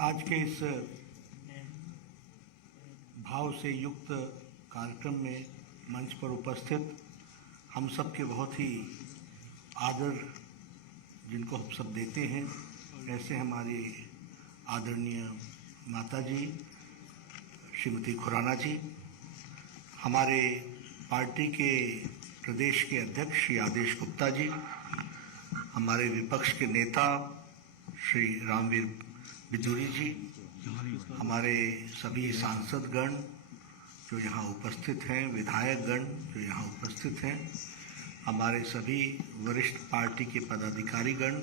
आज के इस भाव से युक्त कार्यक्रम में मंच पर उपस्थित हम सब के बहुत ही आदर जिनको हम सब देते हैं, ऐसे हमारी आदरणीय माता जी श्रीमती खुराना जी, हमारे पार्टी के प्रदेश के अध्यक्ष श्री आदेश गुप्ता जी, हमारे विपक्ष के नेता श्री रामवीर बिदुरी जी, हमारे सभी सांसदगण जो यहाँ उपस्थित हैं, विधायकगण जो यहाँ उपस्थित हैं, हमारे सभी वरिष्ठ पार्टी के पदाधिकारीगण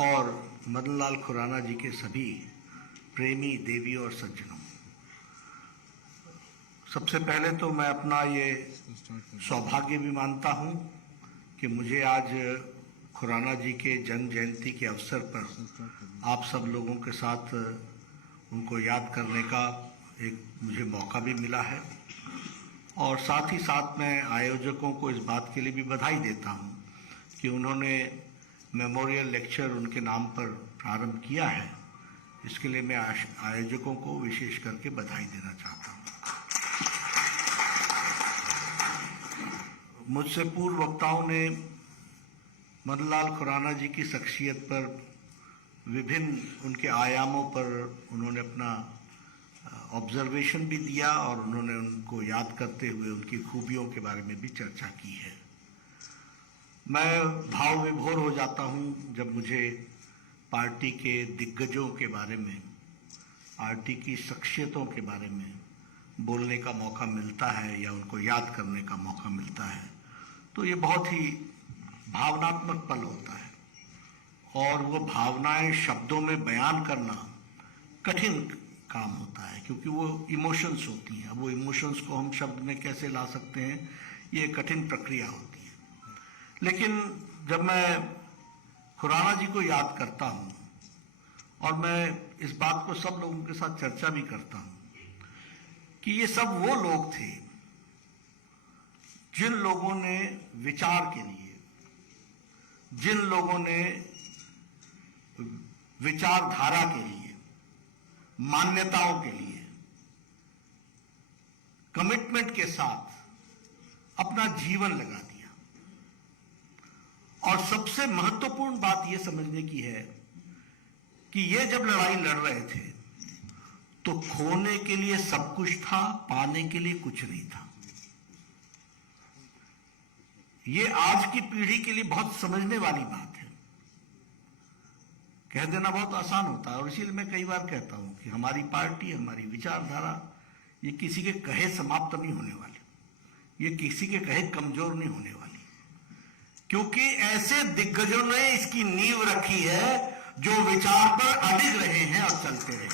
और मदन लाल खुराना जी के सभी प्रेमी देवी और सज्जनों, सबसे पहले तो मैं अपना ये सौभाग्य भी मानता हूँ कि मुझे आज खुराना जी के जन्म जयंती के अवसर पर आप सब लोगों के साथ उनको याद करने का एक मुझे मौका भी मिला है और साथ ही साथ मैं आयोजकों को इस बात के लिए भी बधाई देता हूं कि उन्होंने मेमोरियल लेक्चर उनके नाम पर प्रारंभ किया है। इसके लिए मैं आयोजकों को विशेष करके बधाई देना चाहता हूं। मुझसे पूर्व वक्ताओं ने मदन लाल खुराना जी की शख्सियत पर विभिन्न उनके आयामों पर उन्होंने अपना ऑब्जर्वेशन भी दिया और उन्होंने उनको याद करते हुए उनकी खूबियों के बारे में भी चर्चा की है। मैं भाव विभोर हो जाता हूं जब मुझे पार्टी के दिग्गजों के बारे में, पार्टी की शख्सियतों के बारे में बोलने का मौका मिलता है या उनको याद करने का मौका मिलता है, तो ये बहुत ही भावनात्मक पल होता है और वो भावनाएं शब्दों में बयान करना कठिन काम होता है क्योंकि वो इमोशंस होती हैं। अब वो इमोशंस को हम शब्द में कैसे ला सकते हैं, ये कठिन प्रक्रिया होती है। लेकिन जब मैं खुराना जी को याद करता हूँ और मैं इस बात को सब लोगों के साथ चर्चा भी करता हूँ कि ये सब वो लोग थे जिन लोगों ने विचार के लिए, जिन लोगों ने विचारधारा के लिए, मान्यताओं के लिए कमिटमेंट के साथ अपना जीवन लगा दिया। और सबसे महत्वपूर्ण बात यह समझने की है कि ये जब लड़ाई लड़ रहे थे तो खोने के लिए सब कुछ था, पाने के लिए कुछ नहीं था। ये आज की पीढ़ी के लिए बहुत समझने वाली बात है। कह देना बहुत आसान होता है और इसीलिए मैं कई बार कहता हूं कि हमारी पार्टी, हमारी विचारधारा ये किसी के कहे समाप्त नहीं होने वाली, ये किसी के कहे कमजोर नहीं होने वाली, क्योंकि ऐसे दिग्गजों ने इसकी नींव रखी है जो विचार पर अडिग रहे हैं और चलते रहे।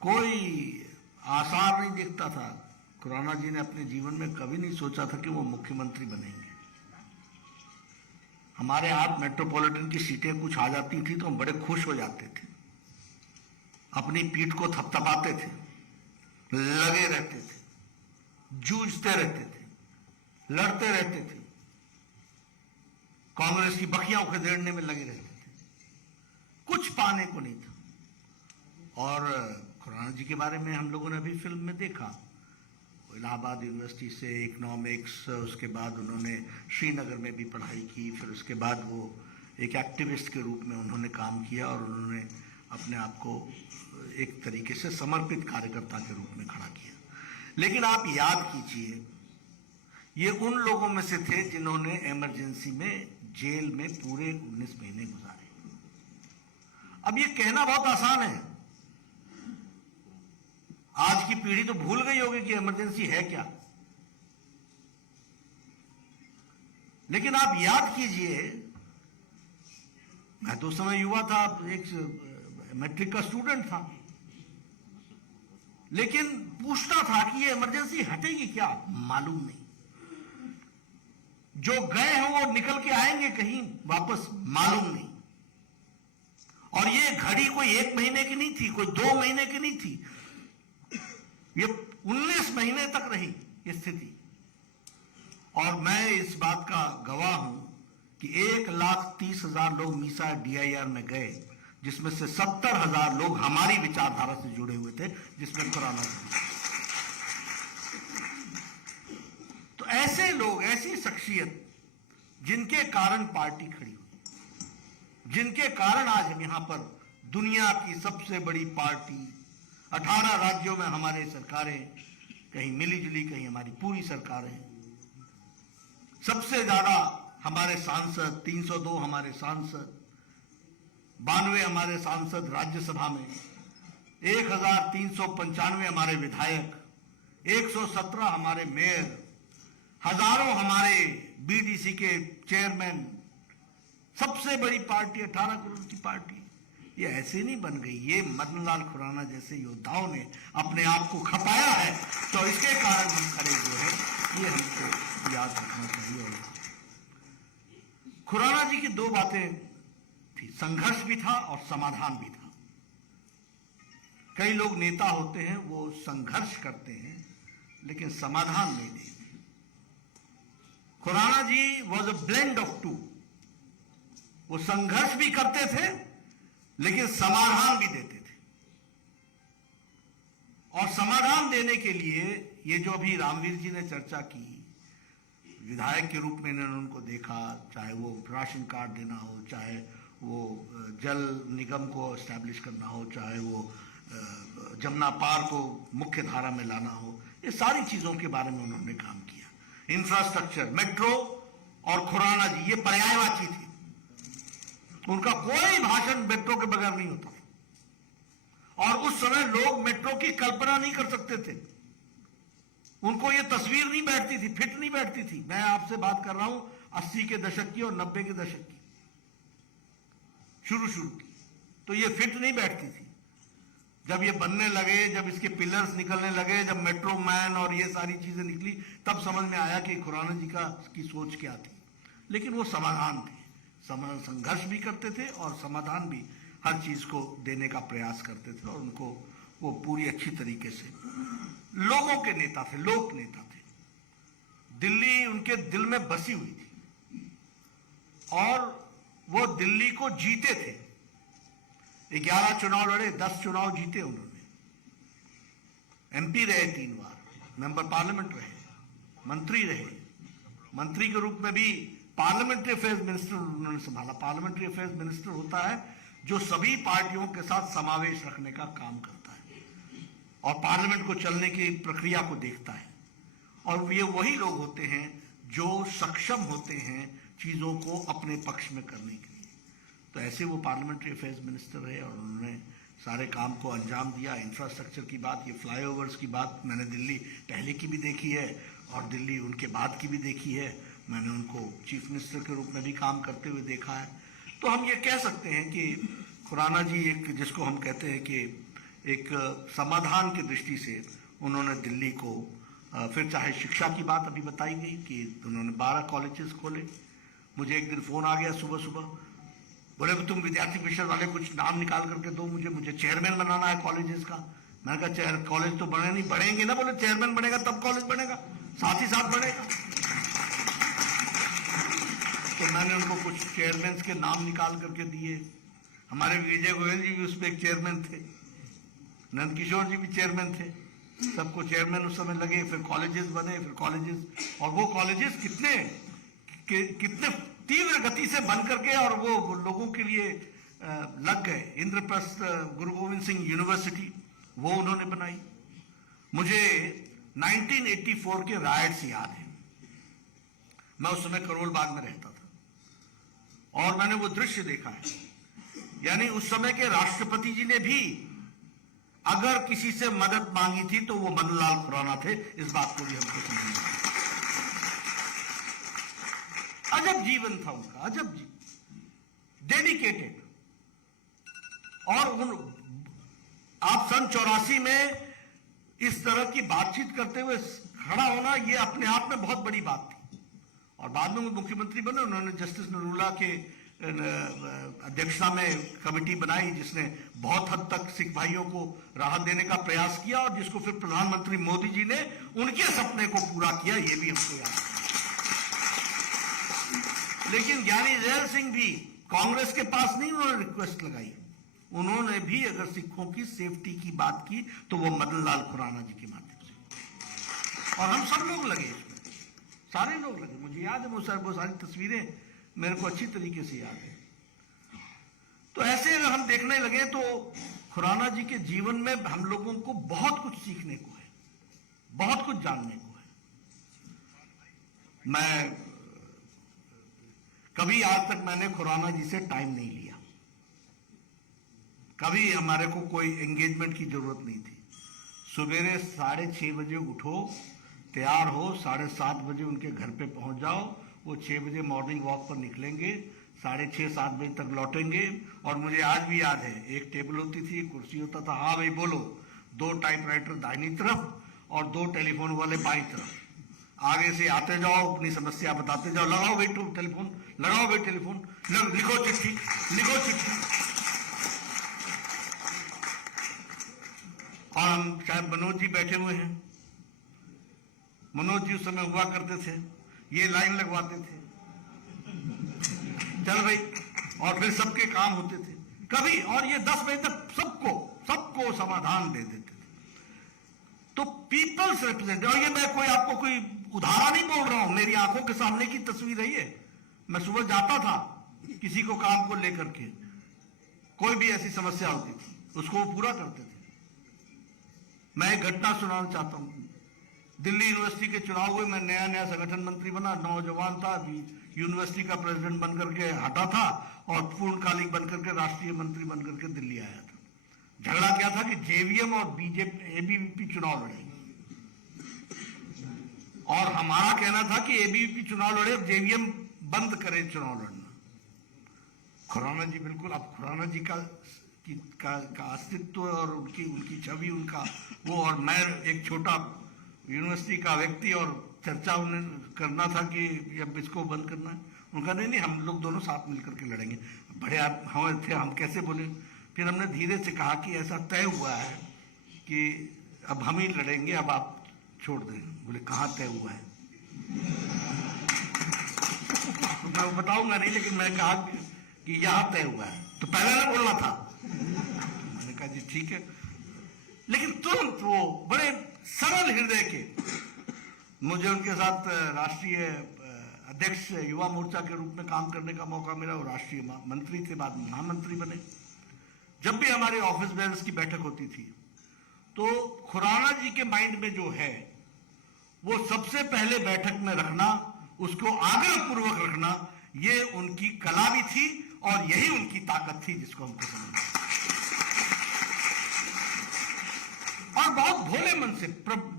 कोई आसार नहीं दिखता था। खुराना जी ने अपने जीवन में कभी नहीं सोचा था कि वो मुख्यमंत्री बनेंगे। हमारे हाथ मेट्रोपॉलिटन की सीटें कुछ आ जाती थी तो हम बड़े खुश हो जाते थे, अपनी पीठ को थपथपाते थे, लगे रहते थे, जूझते रहते थे, लड़ते रहते थे, कांग्रेस की बखियां उखड़ेड़ने में लगे रहते थे, कुछ पाने को नहीं था। और खुराना जी के बारे में हम लोगों ने अभी फिल्म में देखा, इलाहाबाद यूनिवर्सिटी से इकोनॉमिक्स, उसके बाद उन्होंने श्रीनगर में भी पढ़ाई की, फिर उसके बाद वो एक एक्टिविस्ट के रूप में उन्होंने काम किया और उन्होंने अपने आप को एक तरीके से समर्पित कार्यकर्ता के रूप में खड़ा किया। लेकिन आप याद कीजिए, ये उन लोगों में से थे जिन्होंने इमरजेंसी में जेल में पूरे 19 महीने गुजारे। अब ये कहना बहुत आसान है, आज की पीढ़ी तो भूल गई होगी कि इमरजेंसी है क्या। लेकिन आप याद कीजिए, मैं तो उस समय युवा था, एक मैट्रिक का स्टूडेंट था, लेकिन पूछता था कि ये इमरजेंसी हटेगी क्या, मालूम नहीं। जो गए हैं वो निकल के आएंगे कहीं वापस, मालूम नहीं। और ये घड़ी कोई 1 महीने की नहीं थी, कोई 2 महीने की नहीं थी, ये 19 महीने तक रही ये स्थिति। और मैं इस बात का गवाह हूं कि 1 1,30,000 लोग मीसा DIR में गए, जिसमें से 70,000 लोग हमारी विचारधारा से जुड़े हुए थे, जिसमें खुराना जी। तो ऐसे लोग, ऐसी शख्सियत जिनके कारण पार्टी खड़ी हुई, जिनके कारण आज हम यहां पर दुनिया की सबसे बड़ी पार्टी, 18 राज्यों में हमारे सरकारें, कहीं मिली जुली, कहीं हमारी पूरी सरकारें, सबसे ज्यादा हमारे सांसद, 302 हमारे सांसद, 92 हमारे सांसद राज्यसभा में, 1,395 हमारे विधायक, 117 हमारे मेयर, हजारों हमारे BDC के चेयरमैन, सबसे बड़ी पार्टी, 18 करोड़ की पार्टी, ये ऐसे नहीं बन गई। ये मदन लाल खुराना जैसे योद्धाओं ने अपने आप को खपाया है, तो इसके कारण हम खड़े हुए हैं, ये हमको याद रखना चाहिए। खुराना जी की दो बातें थी, संघर्ष भी था और समाधान भी था। कई लोग नेता होते हैं, वो संघर्ष करते हैं लेकिन समाधान नहीं देते। Khurana ji was a blend of two. वो संघर्ष भी करते थे लेकिन समाधान भी देते थे। और समाधान देने के लिए ये जो अभी रामवीर जी ने चर्चा की, विधायक के रूप में इन्होंने उनको देखा, चाहे वो राशन कार्ड देना हो, चाहे वो जल निगम को एस्टैब्लिश करना हो, चाहे वो जमुना पार को मुख्य धारा में लाना हो, ये सारी चीजों के बारे में उन्होंने काम किया। इंफ्रास्ट्रक्चर, मेट्रो और खुराना जी ये पर्यायवाची थी। उनका कोई भाषण मेट्रो के बगैर नहीं होता था। और उस समय लोग मेट्रो की कल्पना नहीं कर सकते थे। उनको ये तस्वीर नहीं बैठती थी, फिट नहीं बैठती थी। मैं आपसे बात कर रहा हूं 80 के दशक की और 90 के दशक की, शुरू की, तो ये फिट नहीं बैठती थी। जब ये बनने लगे, जब इसके पिलर्स निकलने लगे, जब मेट्रो मैन और ये सारी चीजें निकली, तब समझ में आया कि खुराना जी की सोच क्या थी। लेकिन वो समाधान थे, संघर्ष भी करते थे और समाधान भी, हर चीज को देने का प्रयास करते थे। और उनको वो पूरी अच्छी तरीके से, लोगों के नेता थे, लोक नेता थे। दिल्ली उनके दिल में बसी हुई थी और वो दिल्ली को जीते थे। 11 चुनाव लड़े, 10 चुनाव जीते उन्होंने। MP रहे 3 बार, मेंबर पार्लियामेंट रहे, मंत्री रहे, मंत्री के रूप में भी पार्लियामेंट्री अफेयर्स मिनिस्टर उन्होंने संभाला। पार्लियामेंट्री अफेयर्स मिनिस्टर होता है जो सभी पार्टियों के साथ समावेश रखने का काम करता है और पार्लियामेंट को चलने की प्रक्रिया को देखता है। और ये वही लोग होते हैं जो सक्षम होते हैं चीजों को अपने पक्ष में करने के लिए। तो ऐसे वो पार्लियामेंट्री अफेयर्स मिनिस्टर रहे और उन्होंने सारे काम को अंजाम दिया। इंफ्रास्ट्रक्चर की बात, ये फ्लाईओवर्स की बात मैंने दिल्ली पहले की भी देखी है और दिल्ली उनके बाद की भी देखी है। मैंने उनको चीफ मिनिस्टर के रूप में भी काम करते हुए देखा है। तो हम ये कह सकते हैं कि खुराना जी एक, जिसको हम कहते हैं कि एक समाधान की दृष्टि से उन्होंने दिल्ली को, फिर चाहे शिक्षा की बात अभी बताई गई कि उन्होंने 12 कॉलेजेस खोले। मुझे एक दिन फोन आ गया सुबह, बोले कि तुम विद्यार्थी परिषद वाले कुछ नाम निकाल करके दो मुझे चेयरमैन बनाना है कॉलेजेस का। मैंने कहा कॉलेज तो बने नहीं, बढ़ेंगे ना। बोले चेयरमैन बनेगा तब कॉलेज बनेगा, साथ ही साथ बढ़ेगा। तो मैंने उनको कुछ चेयरमैन के नाम निकाल करके दिए। हमारे विजय गोयल जी भी उसमें एक चेयरमैन थे, नंद किशोर जी भी चेयरमैन थे, सबको चेयरमैन उस समय लगे। फिर कॉलेजेस बने, फिर कॉलेजेस, और वो कॉलेजेस कितने तीव्र गति से बन करके और वो लोगों के लिए लग गए। इंद्रप्रस्थ गुरु गोविंद सिंह यूनिवर्सिटी वो उन्होंने बनाई। मुझे 1984 के रायट्स याद है। मैं उस समय करोल बाग में रहता था और मैंने वो दृश्य देखा है। यानी उस समय के राष्ट्रपति जी ने भी अगर किसी से मदद मांगी थी तो वो मदन लाल खुराना थे। इस बात को भी हमको समझना। अजब जीवन था उनका, अजब डेडिकेटेड। और आप सन 84 में इस तरह की बातचीत करते हुए खड़ा होना, ये अपने आप में बहुत बड़ी बात थी। और बाद में वो मुख्यमंत्री बने। उन्होंने जस्टिस नरूला के अध्यक्षता में कमेटी बनाई जिसने बहुत हद तक सिख भाइयों को राहत देने का प्रयास किया और जिसको फिर प्रधानमंत्री मोदी जी ने उनके सपने को पूरा किया। ये भी हमको याद है। लेकिन ज्ञानी जैल सिंह भी कांग्रेस के पास नहीं उन्होंने रिक्वेस्ट लगाई, उन्होंने भी अगर सिखों की सेफ्टी की बात की तो वो मदन लाल खुराना जी के माध्यम से, और हम सब लोग लगे इसमें, सारे लोग लगे। मुझे याद है वो सारी तस्वीरें मेरे को अच्छी तरीके से याद है। तो ऐसे अगर हम देखने लगे तो खुराना जी के जीवन में हम लोगों को बहुत कुछ सीखने को है, बहुत कुछ जानने को है। मैं कभी आज तक मैंने खुराना जी से टाइम नहीं लिया, कभी हमारे को कोई एंगेजमेंट की जरूरत नहीं थी। सवेरे 6:30 बजे उठो, तैयार हो, 7:30 बजे उनके घर पे पहुंच जाओ, वो 6 बजे मॉर्निंग वॉक पर निकलेंगे, 6:30-7 बजे तक लौटेंगे। और मुझे आज भी याद है, एक टेबल होती थी, एक कुर्सी होता था, हाँ भाई बोलो, 2 टाइपराइटर दाहिनी तरफ और 2 टेलीफोन वाले बाईं तरफ, आगे से आते जाओ, अपनी समस्या बताते जाओ, लगाओ भाई टेलीफोन, लगाओ भाई टेलीफोन, लिखो चिट्ठी, लिखो चिट्ठी। और हम शायद मनोज जी बैठे हुए हैं, मनोज जी उस समय हुआ करते थे, ये लाइन लगवाते थे, चल भाई, और फिर सबके काम होते थे कभी, और ये 10 बजे तक सबको समाधान दे देते थे। तो पीपल्स रिप्रेजेंटेटिव, और ये मैं आपको कोई उदाहरण नहीं बोल रहा हूं, मेरी आंखों के सामने की तस्वीर है ये। मैं सुबह जाता था किसी को काम को लेकर के, कोई भी ऐसी समस्या होती थी उसको वो पूरा करते थे। मैं एक घटना सुनाना चाहता हूं। दिल्ली यूनिवर्सिटी के चुनाव हुए, मैं नया संगठन मंत्री बना, नौजवान था, अभी यूनिवर्सिटी का प्रेसिडेंट बनकर के हटा था और पूर्णकालिक बनकर के राष्ट्रीय मंत्री बनकर के दिल्ली आया था। झगड़ा क्या था कि जेवीएम और बीजेपी एबीवीपी चुनाव लड़ेंगे, और हमारा कहना था कि एबीवीपी चुनाव लड़े, जेवीएम बंद करे चुनाव लड़ना। खुराना जी बिल्कुल, अब खुराना जी का अस्तित्व और उनकी छवि, उनका वो, और मैं एक छोटा यूनिवर्सिटी का व्यक्ति, और चर्चा उन्हें करना था कि अब इसको बंद करना है। उनका नहीं, हम लोग दोनों साथ मिलकर के लड़ेंगे। बड़े हम थे, हम कैसे बोले। फिर हमने धीरे से कहा कि ऐसा तय हुआ है कि अब हम ही लड़ेंगे, अब आप छोड़ दें। बोले कहाँ तय हुआ है? तो मैं बताऊंगा नहीं, लेकिन मैं कहा कि यहाँ तय हुआ है, तो पहले ना बोलना था। मैंने कहा जी ठीक है, लेकिन तुरंत वो बड़े सरल हृदय के, मुझे उनके साथ राष्ट्रीय अध्यक्ष युवा मोर्चा के रूप में काम करने का मौका मिला। वो राष्ट्रीय मंत्री थे, बाद में महामंत्री बने। जब भी हमारे ऑफिस बेयर्स की बैठक होती थी तो खुराना जी के माइंड में जो है वो सबसे पहले बैठक में रखना, उसको आग्रह पूर्वक रखना, ये उनकी कला भी थी और यही उनकी ताकत थी जिसको हमको समझना। और बहुत भोले मन से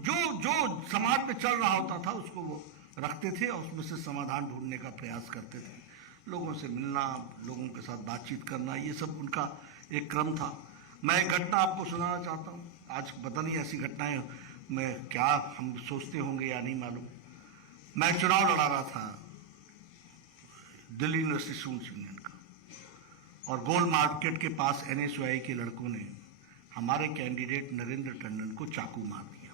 जो समाज में चल रहा होता था उसको वो रखते थे और उसमें से समाधान ढूंढने का प्रयास करते थे। लोगों से मिलना, लोगों के साथ बातचीत करना, ये सब उनका एक क्रम था। मैं एक घटना आपको सुनाना चाहता हूँ। आज पता नहीं ऐसी घटनाएं में क्या हम सोचते होंगे या नहीं मालूम। मैं चुनाव लड़ा रहा था दिल्ली यूनिवर्सिटी स्टूडेंट्स यूनियन का, और गोल मार्केट के पास NSUI के लड़कों ने हमारे कैंडिडेट नरेंद्र टंडन को चाकू मार दिया,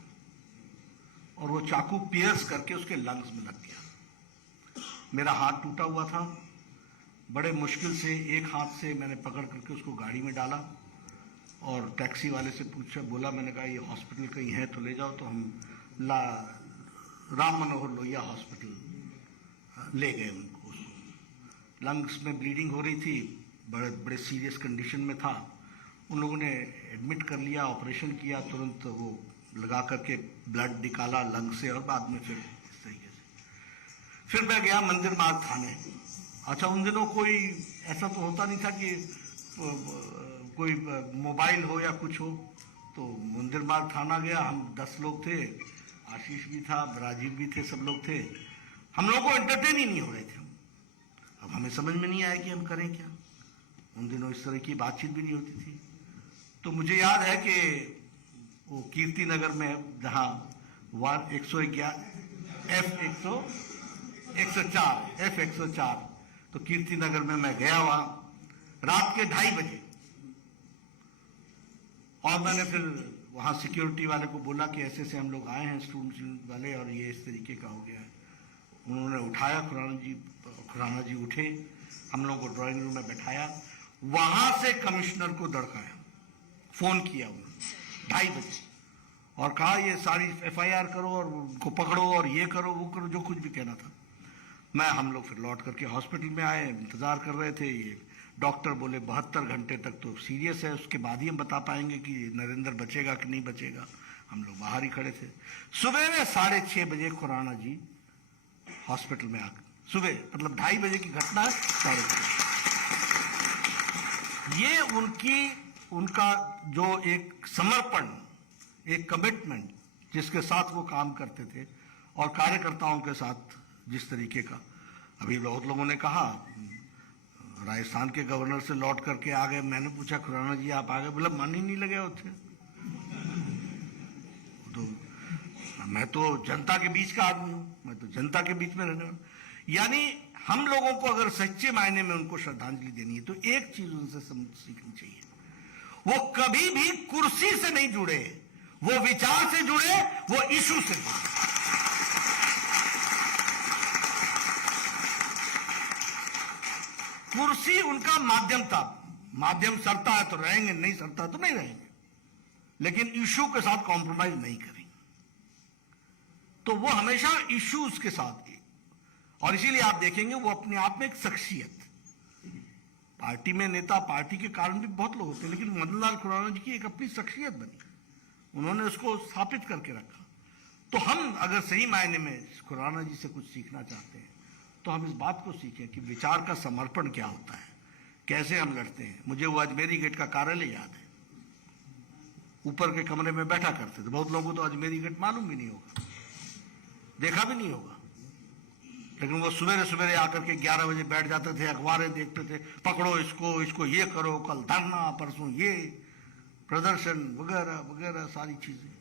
और वो चाकू पियर्स करके उसके लंग्स में लग गया। मेरा हाथ टूटा हुआ था, बड़े मुश्किल से एक हाथ से मैंने पकड़ करके उसको गाड़ी में डाला और टैक्सी वाले से पूछा, बोला, मैंने कहा ये हॉस्पिटल कहीं है तो ले जाओ। तो हम राम मनोहर लोहिया हॉस्पिटल ले गए उनको। लंग्स में ब्लीडिंग हो रही थी, बड़े सीरियस कंडीशन में था। उन लोगों ने एडमिट कर लिया, ऑपरेशन किया, तुरंत वो लगा करके ब्लड निकाला लंग से, और बाद में फिर इस तरीके से फिर मैं गया मंदिर मार्ग थाने। अच्छा, उन दिनों कोई ऐसा तो होता नहीं था कि कोई मोबाइल हो या कुछ हो, तो मंदिर मार्ग थाना गया। हम 10 लोग थे, आशीष भी था, राजीव भी थे, सब लोग थे। हम लोग को एंटरटेन ही नहीं हो रहे थे। अब हमें समझ में नहीं आया कि हम करें क्या। उन दिनों इस तरह की बातचीत भी नहीं होती थी। तो मुझे याद है कि वो कीर्ति नगर में जहाँ वार्ड 111 F104 तो कीर्ति नगर में मैं गया वहां रात के 2:30 बजे, और मैंने फिर वहां सिक्योरिटी वाले को बोला कि ऐसे से हम लोग आए हैं स्टूडेंट्स वाले, और ये इस तरीके का हो गया है। उन्होंने उठाया, खुराना जी उठे, हम लोगों को ड्राइंग रूम में बैठाया, वहां से कमिश्नर को दड़काया, फोन किया उन्होंने 2:30 बजे और कहा ये सारी FIR करो और उनको पकड़ो और ये करो वो करो, जो कुछ भी कहना था। हम लोग फिर लौट करके हॉस्पिटल में आए, इंतजार कर रहे थे। ये डॉक्टर बोले 72 घंटे तक तो सीरियस है, उसके बाद ही हम बता पाएंगे कि नरेंद्र बचेगा कि नहीं बचेगा। हम लोग बाहर ही खड़े थे। सुबह में 6:30 बजे खुराना जी हॉस्पिटल में आ गए, सुबह मतलब 2:30 बजे की घटना है, 6:30। ये उनका जो एक समर्पण, एक कमिटमेंट जिसके साथ वो काम करते थे और कार्यकर्ताओं के साथ जिस तरीके का, अभी बहुत लोगों ने कहा राजस्थान के गवर्नर से लौट करके आ गए। मैंने पूछा खुराना जी आप आ गए? बोला मन ही नहीं लगे होते। तो मैं तो जनता के बीच का आदमी हूं, मैं तो जनता के बीच में रहने वाला। यानी हम लोगों को अगर सच्चे मायने में उनको श्रद्धांजलि देनी है तो एक चीज उनसे सीखनी चाहिए, वो कभी भी कुर्सी से नहीं जुड़े, वो विचार से जुड़े, वो इशू से जुड़े। कुर्सी उनका माध्यम था, माध्यम सरता है तो रहेंगे, नहीं सरता तो नहीं रहेंगे, लेकिन इशू के साथ कॉम्प्रोमाइज नहीं करेंगे। तो वो हमेशा इश्यूज के साथ ही, और इसीलिए आप देखेंगे वो अपने आप में एक शख्सियत, पार्टी में नेता, पार्टी के कारण भी बहुत लोग होते हैं, लेकिन मदन लाल खुराना जी की एक अपनी शख्सियत बनी, उन्होंने उसको स्थापित करके रखा। तो हम अगर सही मायने में खुराना जी से कुछ सीखना चाहते हैं तो हम इस बात को सीखें कि विचार का समर्पण क्या होता है, कैसे हम लड़ते हैं। मुझे वो अजमेरी गेट का कार्यालय याद है, ऊपर के कमरे में बैठा करते थे। बहुत लोगों को तो अजमेरी गेट मालूम भी नहीं होगा, देखा भी नहीं होगा, लेकिन वो सवेरे सवेरे आकर के 11 बजे बैठ जाते थे, अखबारें देखते थे, पकड़ो इसको ये करो, कल धरना, परसों ये प्रदर्शन वगैरह वगैरह सारी चीजें।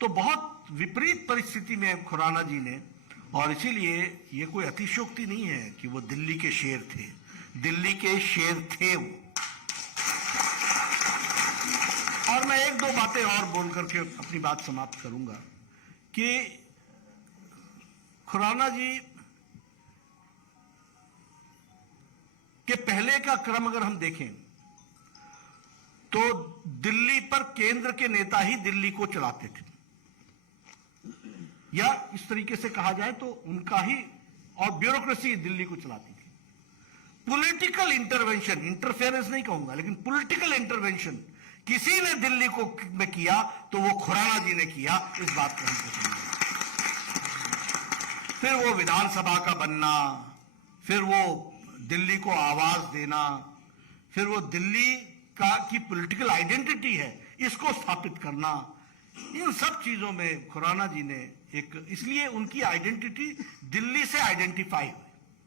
तो बहुत विपरीत परिस्थिति में खुराना जी ने, और इसीलिए ये कोई अतिशयोक्ति नहीं है कि वो दिल्ली के शेर थे, दिल्ली के शेर थे वो। और मैं 1-2 बातें और बोल करके अपनी बात समाप्त करूंगा कि खुराना जी के पहले का क्रम अगर हम देखें तो दिल्ली पर केंद्र के नेता ही दिल्ली को चलाते थे, या इस तरीके से कहा जाए तो उनका ही, और ब्यूरोक्रेसी दिल्ली को चलाती थी। पॉलिटिकल इंटरवेंशन, इंटरफेरेंस नहीं कहूंगा, लेकिन पॉलिटिकल इंटरवेंशन किसी ने दिल्ली को में किया तो वो खुराना जी ने किया, इस बात को हमको समझना। फिर वो विधानसभा का बनना, फिर वो दिल्ली को आवाज देना, फिर वो दिल्ली की पॉलिटिकल आइडेंटिटी है इसको स्थापित करना, इन सब चीजों में खुराना जी ने इसलिए उनकी आइडेंटिटी दिल्ली से आइडेंटिफाई हुई,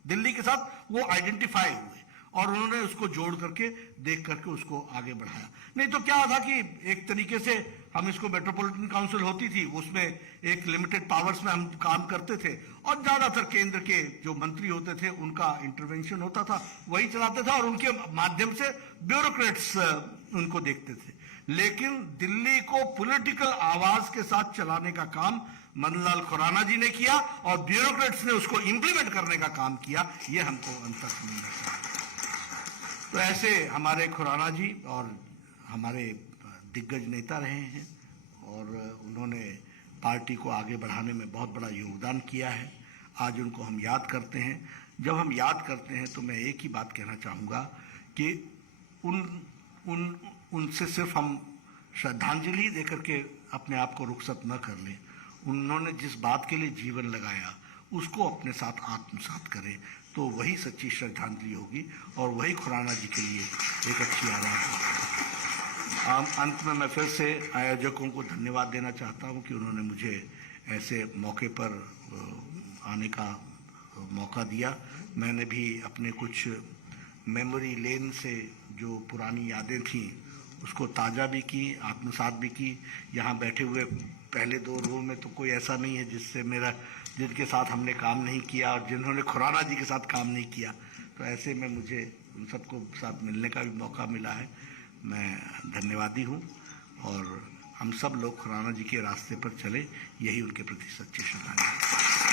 दिल्ली के साथ वो आइडेंटिफाई हुए और उन्होंने उसको जोड़ करके देख करके उसको आगे बढ़ाया। नहीं तो क्या था कि एक तरीके से हम इसको मेट्रोपॉलिटन काउंसिल होती थी, उसमें एक लिमिटेड पावर्स में हम काम करते थे और ज्यादातर केंद्र के जो मंत्री होते थे उनका इंटरवेंशन होता था, वही चलाते थे और उनके माध्यम से ब्यूरोक्रेट्स उनको देखते थे। लेकिन दिल्ली को पॉलिटिकल आवाज के साथ चलाने का काम मदन लाल खुराना जी ने किया और ब्यूरोक्रेट्स ने उसको इंप्लीमेंट करने का काम किया, ये हमको अंतर समझना चाहिए। तो ऐसे हमारे खुराना जी और हमारे दिग्गज नेता रहे हैं और उन्होंने पार्टी को आगे बढ़ाने में बहुत बड़ा योगदान किया है। आज उनको हम याद करते हैं। जब हम याद करते हैं तो मैं एक ही बात कहना चाहूँगा कि उनसे सिर्फ हम श्रद्धांजलि देकर के अपने आप को रुखसत न कर लें। उन्होंने जिस बात के लिए जीवन लगाया उसको अपने साथ आत्मसात करें तो वही सच्ची श्रद्धांजलि होगी और वही खुराना जी के लिए एक अच्छी आवाज़ होगी। अंत में मैं फिर से आयोजकों को धन्यवाद देना चाहता हूं कि उन्होंने मुझे ऐसे मौके पर आने का मौका दिया। मैंने भी अपने कुछ मेमोरी लेन से जो पुरानी यादें थीं उसको ताज़ा भी की, आत्मसात भी की। यहाँ बैठे हुए पहले 2 रो में तो कोई ऐसा नहीं है जिनके साथ हमने काम नहीं किया और जिन्होंने खुराना जी के साथ काम नहीं किया। तो ऐसे में मुझे उन सबको साथ मिलने का भी मौका मिला है। मैं धन्यवादी हूँ और हम सब लोग खुराना जी के रास्ते पर चले, यही उनके प्रति सच्ची श्रद्धांजलि।